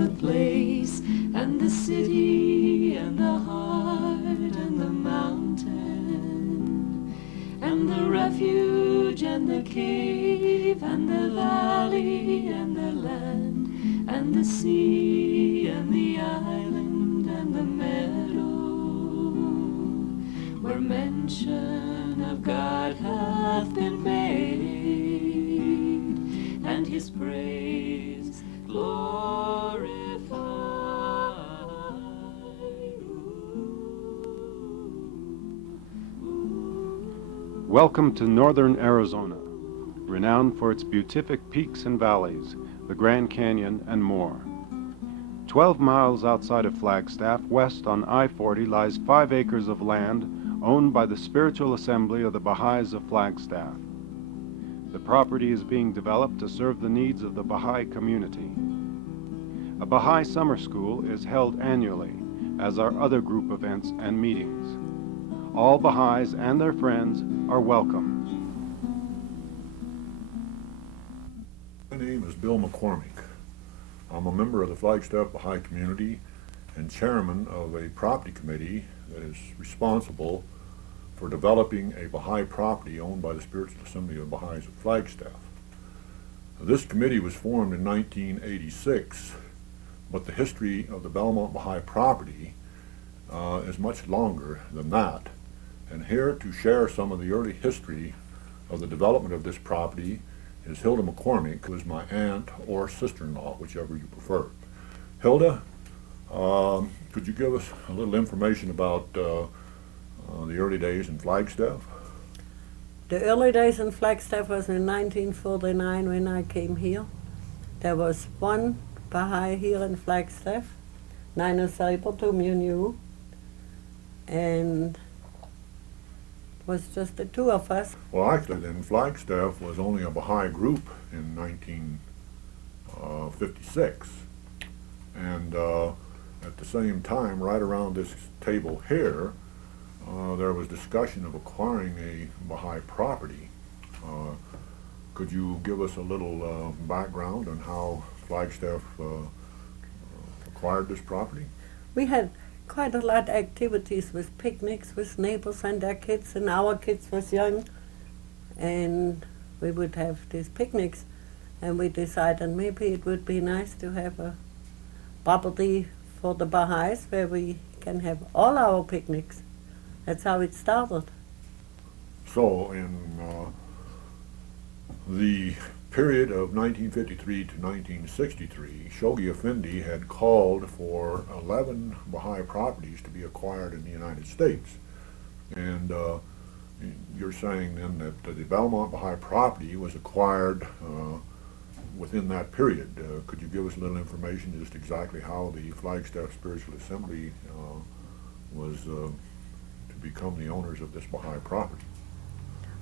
the place, and the city, and the heart, and the mountain, and the refuge, and the cave, and the valley, and the land, and the sea, and the island, and the meadow, where mention of God hath been made, and his praise glorified. Welcome to northern Arizona, renowned for its beatific peaks and valleys, the Grand Canyon, and more. 12 miles outside of Flagstaff, west on I-40, lies 5 acres of land owned by the Spiritual Assembly of the Baha'is of Flagstaff. The property is being developed to serve the needs of the Baha'i community. A Baha'i summer school is held annually, as are other group events and meetings. All Baha'is and their friends are welcome. My name is Bill McCormick. I'm a member of the Flagstaff Baha'i community and chairman of a property committee that is responsible for developing a Baha'i property owned by the Spiritual Assembly of Baha'is of Flagstaff. This committee was formed in 1986, but the history of the Bellemont Bahai Propery is much longer than that. And here to share some of the early history of the development of this property is Hilda McCormick, who is my aunt or sister-in-law, whichever you prefer. Hilda, could you give us a little information about the early days in Flagstaff? The early days in Flagstaff was in 1949 when I came here. There was one Baha'i here in Flagstaff, Nina Saber, whom you knew, and it was just the two of us. Well, actually, then Flagstaff was only a Baha'i group in 1956, and at the same time, right around this table here, there was discussion of acquiring a Baha'i property. Could you give us a little background on how Flagstaff acquired this property? We had quite a lot of activities with picnics with neighbors and their kids, and our kids was young, and we would have these picnics, and we decided maybe it would be nice to have a property for the Baha'is where we can have all our picnics. That's how it started. So in the period of 1953 to 1963, Shoghi Effendi had called for 11 Baha'i properties to be acquired in the United States. And you're saying then that the Bellemont Bahai property was acquired within that period. Could you give us a little information just exactly how the Flagstaff Spiritual Assembly was to become the owners of this Baha'i property?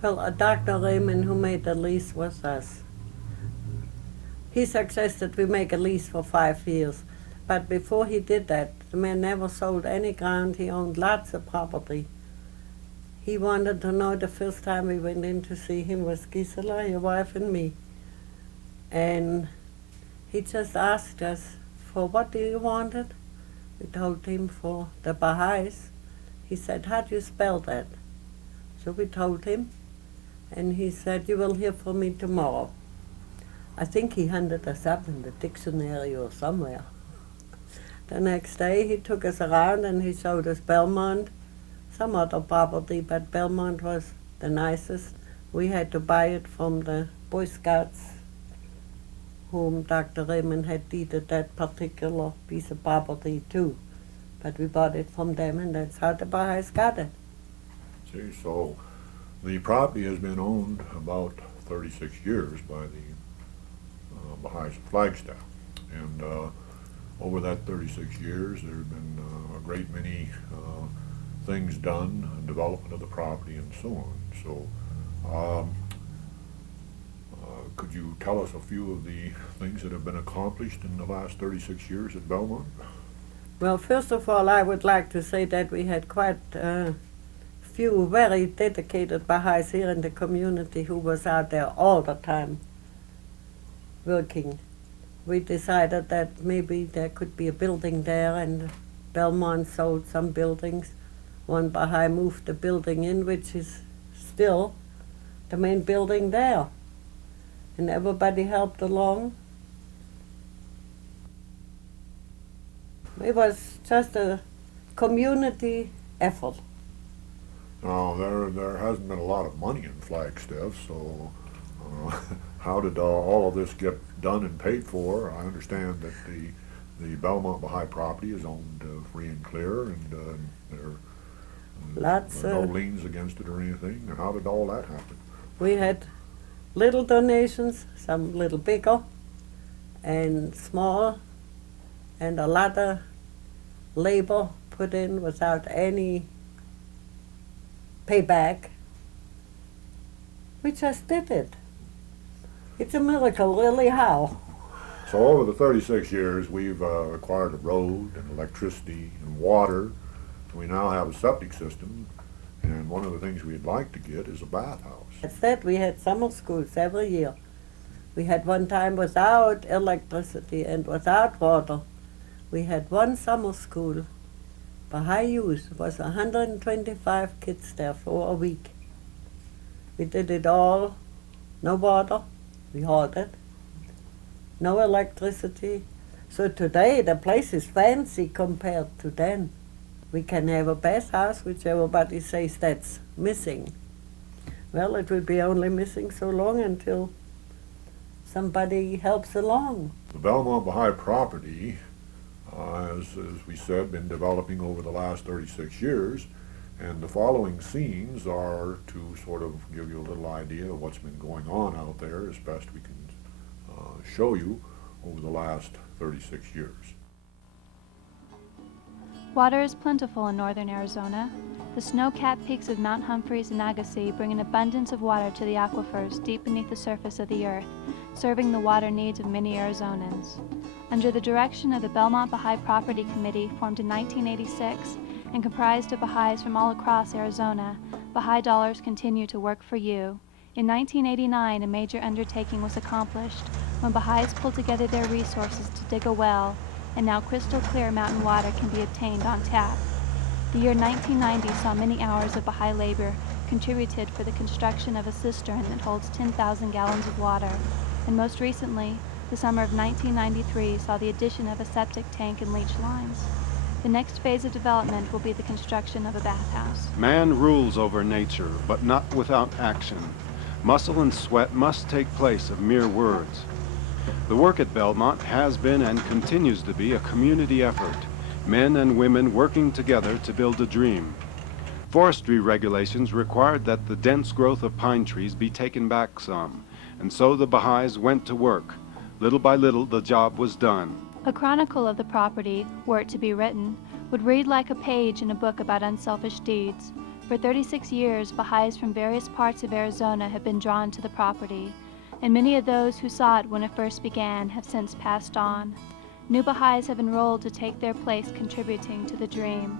Well, Dr. Raymond, who made the lease, was us. He suggested we make a lease for 5 years, but before he did that, the man never sold any ground. He owned lots of property. He wanted to know the first time we went in to see him was Gisela, your wife, and me. And he just asked us, for what do you want it? We told him for the Baha'is. He said, how do you spell that? So we told him, and he said, you will hear from me tomorrow. I think he hunted us up in the dictionary or somewhere. The next day he took us around and he showed us Bellemont, some other property, but Bellemont was the nicest. We had to buy it from the Boy Scouts, whom Dr. Raymond had deeded that particular piece of property to. But we bought it from them, and that's how the Baha'is got it. See, so the property has been owned about 36 years by the Baha'is of Flagstaff. And over that 36 years, there have been a great many things done, development of the property and so on. So could you tell us a few of the things that have been accomplished in the last 36 years at Bellemont? Well, first of all, I would like to say that we had quite a few very dedicated Baha'is here in the community who was out there all the time working. we decided that maybe there could be a building there, and Bellemont sold some buildings. One Bahai moved the building in, which is still the main building there. And everybody helped along. It was just a community effort. Now, there hasn't been a lot of money in Flagstaff, so how did all of this get done and paid for? I understand that the Bellemont Bahai Property is owned free and clear, and there are no liens against it or anything. And how did all that happen? We had little donations, some little bigger and small, and a lot of labor put in without any payback. We just did it. It's a miracle, really, how. So over the 36 years, we've acquired a road and electricity and water. We now have a septic system, and one of the things we'd like to get is a bathhouse. Instead, we had summer schools every year. We had one time without electricity and without water. We had one summer school. Bahai Youth was 125 kids there for a week. We did it all. No water, we hauled it. No electricity. So today the place is fancy compared to then. We can have a bathhouse, which everybody says that's missing. Well, it will be only missing so long until somebody helps along. The Bellemont Bahai Property, as we said, been developing over the last 36 years, and the following scenes are to sort of give you a little idea of what's been going on out there as best we can show you over the last 36 years. Water is plentiful in northern Arizona. The snow-capped peaks of Mount Humphreys and Agassiz bring an abundance of water to the aquifers deep beneath the surface of the earth, serving the water needs of many Arizonans. Under the direction of the Bellemont Bahai Property Committee, formed in 1986 and comprised of Bahais from all across Arizona, Bahai dollars continue to work for you. In 1989, a major undertaking was accomplished when Bahais pulled together their resources to dig a well, and now crystal clear mountain water can be obtained on tap. The year 1990 saw many hours of Bahai labor contributed for the construction of a cistern that holds 10,000 gallons of water, and most recently, the summer of 1993 saw the addition of a septic tank and leach lines. The next phase of development will be the construction of a bathhouse. Man rules over nature, but not without action. Muscle and sweat must take place of mere words. The work at Bellemont has been and continues to be a community effort, men and women working together to build a dream. Forestry regulations required that the dense growth of pine trees be taken back some, and so the Bahais went to work. Little by little, the job was done. A chronicle of the property, were it to be written, would read like a page in a book about unselfish deeds. For 36 years, Bahais from various parts of Arizona have been drawn to the property, and many of those who saw it when it first began have since passed on. New Bahais have enrolled to take their place contributing to the dream.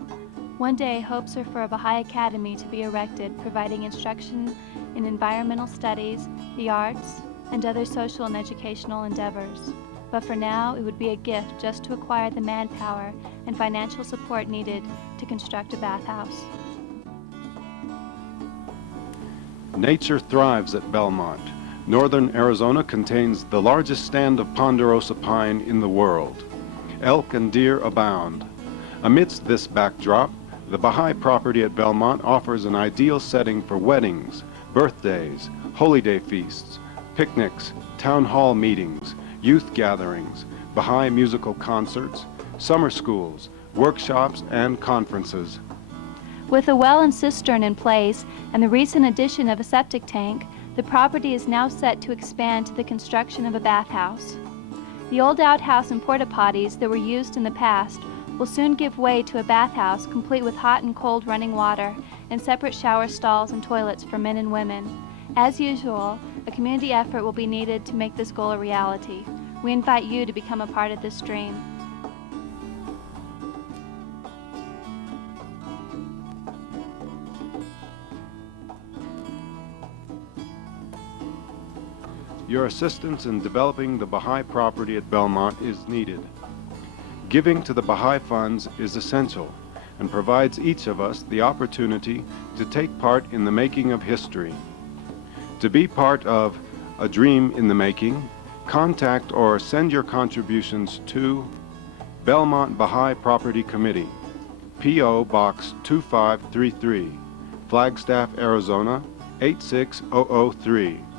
One day, hopes are for a Bahai Academy to be erected, providing instruction in environmental studies, the arts, and other social and educational endeavors. But for now, it would be a gift just to acquire the manpower and financial support needed to construct a bathhouse. Nature thrives at Bellemont. Northern Arizona contains the largest stand of ponderosa pine in the world. Elk and deer abound. Amidst this backdrop, the Bahai property at Bellemont offers an ideal setting for weddings, birthdays, holy day feasts, picnics, town hall meetings, youth gatherings, Bahai musical concerts, summer schools, workshops, and conferences. With a well and cistern in place and the recent addition of a septic tank, the property is now set to expand to the construction of a bathhouse. The old outhouse and porta potties that were used in the past will soon give way to a bathhouse complete with hot and cold running water and separate shower stalls and toilets for men and women. As usual, a community effort will be needed to make this goal a reality. We invite you to become a part of this dream. Your assistance in developing the Bahai property at Bellemont is needed. Giving to the Bahai funds is essential and provides each of us the opportunity to take part in the making of history. To be part of A Dream in the Making, contact or send your contributions to Bellemont Bahai Property Committee, P.O. Box 2533, Flagstaff, Arizona 86003.